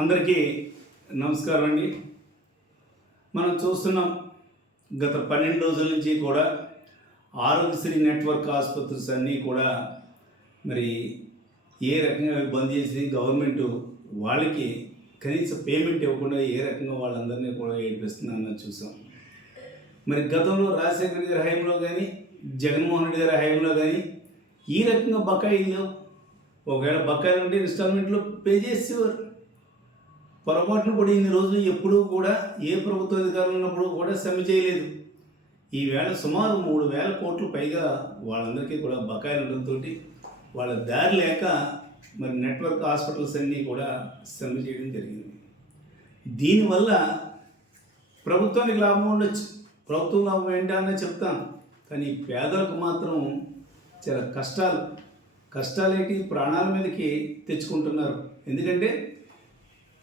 అందరికీ నమస్కారం అండి. మనం చూస్తున్నాం గత 12 రోజుల నుంచి కూడా ఆరోగ్యశ్రీ నెట్వర్క్ ఆసుపత్రులు అన్నీ కూడా మరి ఏ రకంగా బంద్ చేసి గవర్నమెంట్ వాళ్ళకి కనీస పేమెంట్ ఇవ్వకుండా ఏ రకంగా వాళ్ళందరినీ కూడా ఏడిపిస్తుందన్న చూసాం. మరి గతంలో రాజశేఖర గారి హయాంలో కానీ జగన్మోహన్ రెడ్డి గారి హయాంలో కానీ ఈ రకంగా బకాయిలు లేవు. ఒకవేళ బకాయిలు ఉంటే ఇన్స్టాల్మెంట్లో పే చేసేవారు. పొరపాటును కూడా ఇన్ని రోజులు ఎప్పుడూ కూడా ఏ ప్రభుత్వ అధికారులు ఉన్నప్పుడు కూడా సమ్మె చేయలేదు. ఈవేళ సుమారు 3,000 కోట్లు పైగా వాళ్ళందరికీ కూడా బకాయిలు ఉండడంతో వాళ్ళ దారి లేక మరి నెట్వర్క్ హాస్పిటల్స్ అన్నీ కూడా సమ్మె చేయడం జరిగింది. దీనివల్ల ప్రభుత్వానికి లాభం ఉండొచ్చు, ప్రభుత్వం లాభం ఏంటనే చెప్తాను, కానీ పేదలకు మాత్రం చాలా కష్టాలేంటి ప్రాణాల మీదకి తెచ్చుకుంటున్నారు. ఎందుకంటే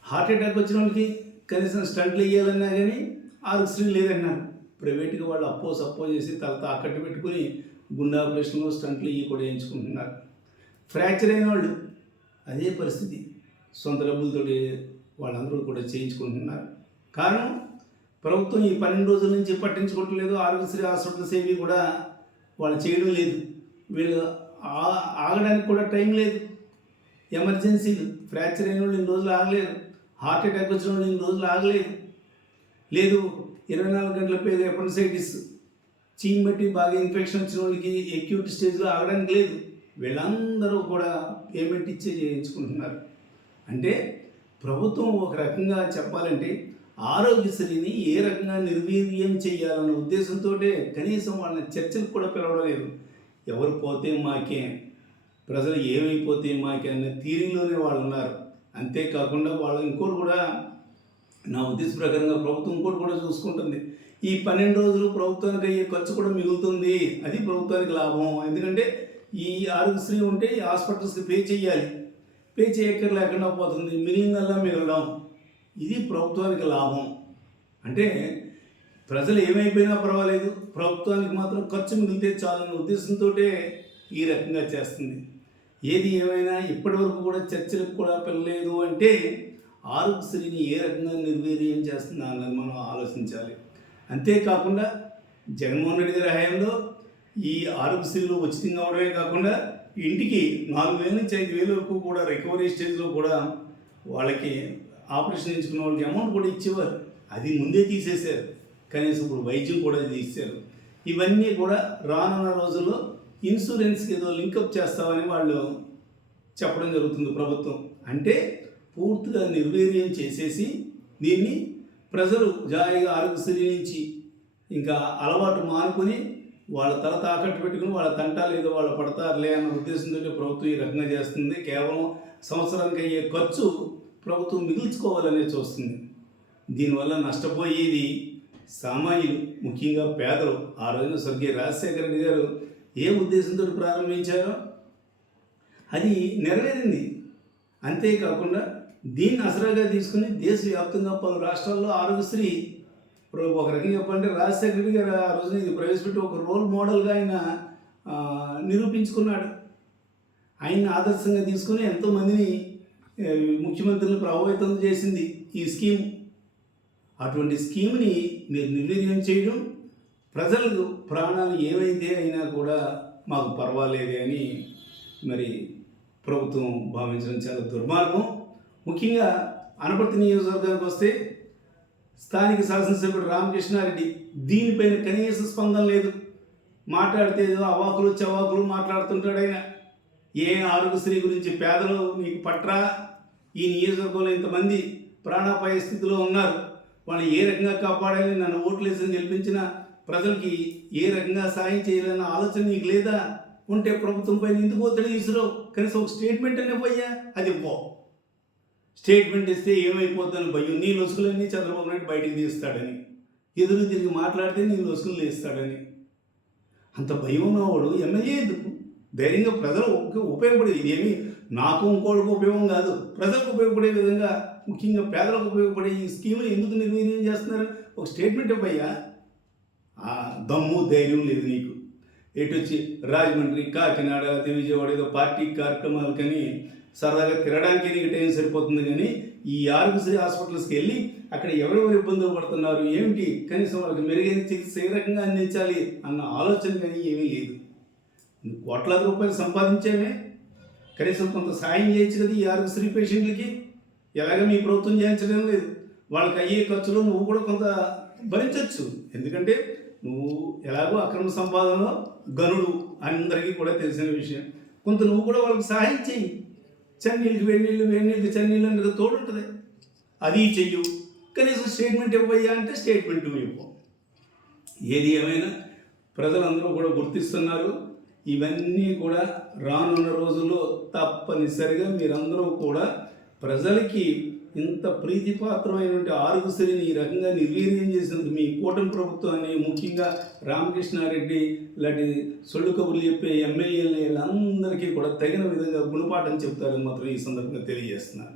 హార్ట్ అటాక్ వచ్చిన వాళ్ళకి కనీసం స్టంట్లు వేయాలన్నా కానీ ఆరోగ్యశ్రీ లేదన్నారు. ప్రైవేట్గా వాళ్ళు సప్పో చేసి తల తాకట్టు పెట్టుకుని గుండె ఆపరేషన్లో స్టంట్లు ఇవి కూడా వేయించుకుంటున్నారు. ఫ్రాక్చర్ అయిన వాళ్ళు అదే పరిస్థితి, సొంత డబ్బులతో వాళ్ళందరూ కూడా చేయించుకుంటున్నారు. కారణం ప్రభుత్వం ఈ 12 రోజుల నుంచి పట్టించుకోవట్లేదు. ఆరోగ్యశ్రీ హాస్పిటల్స్ ఏవి కూడా వాళ్ళు చేయడం లేదు. వీళ్ళు ఆగడానికి కూడా టైం లేదు. ఎమర్జెన్సీలు ఫ్రాక్చర్ అయిన వాళ్ళు ఇన్ని రోజులు ఆగలేరు, హార్ట్ అటాక్ వచ్చిన వాళ్ళు ఇన్ని రోజులు ఆగలేదు. 24 గంటల పేద ఎపండిసైటిస్ చీమ్ బట్టి బాగా ఇన్ఫెక్షన్ వచ్చిన వాళ్ళకి ఎక్యూట్ స్టేజ్లో ఆగడానికి లేదు. వీళ్ళందరూ కూడా పేమెంట్ ఇచ్చే చేయించుకుంటున్నారు. అంటే ప్రభుత్వం ఒక రకంగా చెప్పాలంటే ఆరోగ్యశ్రీని ఏ రకంగా నిర్వీర్యం చేయాలన్న ఉద్దేశంతో కనీసం వాళ్ళని చర్చలకు కూడా పిలవడం లేదు. ఎవరు పోతే మాకే, ప్రజలు ఏమైపోతే మాకే అనే తీరులోనే వాళ్ళు ఉన్నారు. అంతేకాకుండా వాళ్ళు ఇంకోటి కూడా నా ఉద్దేశ ప్రకారంగా ప్రభుత్వం ఇంకోటి కూడా చూసుకుంటుంది. ఈ 12 రోజులు ప్రభుత్వానికి అయ్యే ఖర్చు కూడా మిగులుతుంది, అది ప్రభుత్వానికి లాభం. ఎందుకంటే ఈ ఆరోగ్యశ్రీ ఉంటే ఈ హాస్పిటల్స్కి పే చేయాలి, పే చేయక్కర్ లేకుండా పోతుంది, మిగిలిందల్లా మిగలడం, ఇది ప్రభుత్వానికి లాభం. అంటే ప్రజలు ఏమైపోయినా పర్వాలేదు, ప్రభుత్వానికి మాత్రం ఖర్చు మిగిలితే చాలన్న ఉద్దేశంతో ఈ రకంగా చేస్తుంది. ఏది ఏమైనా ఇప్పటి వరకు కూడా చర్చలకు కూడా పిల్లలేదు. అంటే ఆరోగ్యశ్రీని ఏ రకంగా నిర్వీర్యం చేస్తుందా అన్నది మనం ఆలోచించాలి. అంతేకాకుండా జగన్మోహన్ రెడ్డి గారి హయాంలో ఈ ఆరోగ్యశ్రీలు ఉచితంగా అవడమే కాకుండా ఇంటికి 4,000 నుంచి 5,000 వరకు కూడా రికవరీ స్టేజ్లో కూడా వాళ్ళకి ఆపరేషన్ చేయించుకున్న వాళ్ళకి అమౌంట్ కూడా ఇచ్చేవారు. అది ముందే తీసేశారు. కనీసం ఇప్పుడు వైద్యం కూడా తీసేశారు. ఇవన్నీ కూడా రానున్న రోజుల్లో ఇన్సూరెన్స్కి ఏదో లింకప్ చేస్తామని వాళ్ళు చెప్పడం జరుగుతుంది ప్రభుత్వం. అంటే పూర్తిగా నిర్వీర్యం చేసేసి దీన్ని ప్రజలు జాయిగా ఆరోగ్యశ్రీ నుంచి ఇంకా అలవాటు మానుకొని వాళ్ళ తల తాకట్టు పెట్టుకుని వాళ్ళ తంటాలు ఏదో వాళ్ళు పడతారులే అన్న ఉద్దేశంతో ప్రభుత్వం ఈ రకంగా చేస్తుంది. కేవలం సంవత్సరానికి అయ్యే ఖర్చు ప్రభుత్వం మిగిల్చుకోవాలనే చూస్తుంది. దీనివల్ల నష్టపోయేది సామాన్యులు, ముఖ్యంగా పేదలు. ఆ రోజున స్వర్గీయ రాజశేఖర రెడ్డి గారు ఏ ఉద్దేశంతో ప్రారంభించారో అది నెరవేరింది. అంతేకాకుండా దీన్ని అసరాగా తీసుకుని దేశవ్యాప్తంగా పలు రాష్ట్రాల్లో ఆరోగ్యశ్రీ ఒక రకంగా చెప్పాలంటే రాజశేఖర రెడ్డి గారు ఆ రోజున ఇది ప్రవేశపెట్టి ఒక రోల్ మోడల్గా ఆయన నిరూపించుకున్నాడు. ఆయన్ని ఆదర్శంగా తీసుకుని ఎంతోమందిని ముఖ్యమంత్రులను ప్రభావితం చేసింది ఈ స్కీమ్. అటువంటి స్కీమ్ని మీరు నిర్వీర్యం చేయడం, ప్రజలకు ప్రాణాలు ఏవైతే అయినా కూడా మాకు పర్వాలేదు అని మరి ప్రభుత్వం భావించడం చాలా దుర్మార్గం. ముఖ్యంగా అనపర్తి నియోజకవర్గానికి వస్తే స్థానిక శాసనసభ్యుడు రామకృష్ణారెడ్డి దీనిపైన కనీస స్పందన లేదు. మాట్లాడితే ఏదో అవాకులు చవాకులు మాట్లాడుతుంటాడు ఆయన. ఏ ఆరోగ్యశ్రీ గురించి పేదలు నీకు పట్రా, ఈ నియోజకవర్గంలో ఇంతమంది ప్రాణాపాయ స్థితిలో ఉన్నారు, వాళ్ళు ఏ రకంగా కాపాడాలని, నన్ను ఓట్లేసి గెలిపించిన ప్రజలకి ఏ రకంగా సాయం చేయాలన్న ఆలోచన నీకు లేదా? ఉంటే ప్రభుత్వం పైన ఎందుకు ఒత్తిడి తీసుకురావు? కనీసం ఒక స్టేట్మెంట్ అనే పోయా, అది పో. స్టేట్మెంట్ ఇస్తే ఏమైపోతుందని భయం. నీ లొసుకులన్నీ చంద్రబాబు నాయుడు బయటికి తీస్తాడని, ఎదురు తిరిగి మాట్లాడితే నీ లొసుకులు తీస్తాడని అంత భయం ఉన్నవాడు ఎమ్మెల్యే ఎందుకు? ధైర్యంగా ప్రజలు ఉపయోగపడేది, ఇదేమి నాకు ఇంకోటికి ఉపయోగం కాదు, ప్రజలకు ఉపయోగపడే విధంగా, ముఖ్యంగా పేదలకు ఉపయోగపడే ఈ స్కీమ్ని ఎందుకు నిర్వీర్యం చేస్తున్నారు? ఒక స్టేట్మెంట్ ఇవ్వయ్యా. దమ్ము ధైర్యం లేదు నీకు. ఎటు వచ్చి రాజమండ్రి, కాకినాడ, విజయవాడ ఏదో పార్టీ కార్యక్రమాలు కానీ సరదాగా తిరగడానికి నీకు టైం సరిపోతుంది, కానీ ఈ ఆరోగ్యశ్రీ హాస్పిటల్స్కి వెళ్ళి అక్కడ ఎవరెవరు ఇబ్బందులు పడుతున్నారు ఏమిటి, కనీసం వాళ్ళకి మెరుగైన చికిత్స ఏ రకంగా అందించాలి అన్న ఆలోచన కానీ ఏమీ లేదు. కోట్లాది రూపాయలు సంపాదించామే, కనీసం కొంత సాయం చేయొచ్చు కదా ఈ ఆరోగ్యశ్రీ పేషెంట్లకి. ఎలాగ మీ ప్రభుత్వం చేయించడం లేదు. వాళ్ళకి అయ్యే ఖర్చులు నువ్వు కూడా కొంత భరించవచ్చు, ఎందుకంటే నువ్వు ఎలాగో అక్రమ సంపాదనలో గనుడు అందరికీ కూడా తెలిసిన విషయం. కొంత నువ్వు కూడా వాళ్ళకి సహాయం చెయ్యి. చన్నీళ్ళకి వేడినీళ్ళకి చన్నీళ్ళు అనేది తోడుంటుంది, అది చెయ్యు. కనీసం స్టేట్మెంట్ ఇవ్వయ్యా అంటే స్టేట్మెంట్ ఇవ్వు. ఏది ఏమైనా ప్రజలందరూ కూడా గుర్తిస్తున్నారు. ఇవన్నీ కూడా రానున్న రోజుల్లో తప్పనిసరిగా మీరందరూ కూడా ప్రజలకి ఇంత ప్రీతిపాత్రమైనటువంటి ఆరోగ్యశ్రీని ఈ రకంగా నిర్వీర్యం చేసినందుకు మీ కూటమి ప్రభుత్వాన్ని, ముఖ్యంగా రామకృష్ణారెడ్డి ఇలాంటి సొల్లు కబుర్లు చెప్పే ఎమ్మెల్యేలని వీళ్ళందరికీ కూడా తగిన విధంగా గుణపాఠం చెప్తారని మాత్రం ఈ సందర్భంగా తెలియజేస్తున్నాను.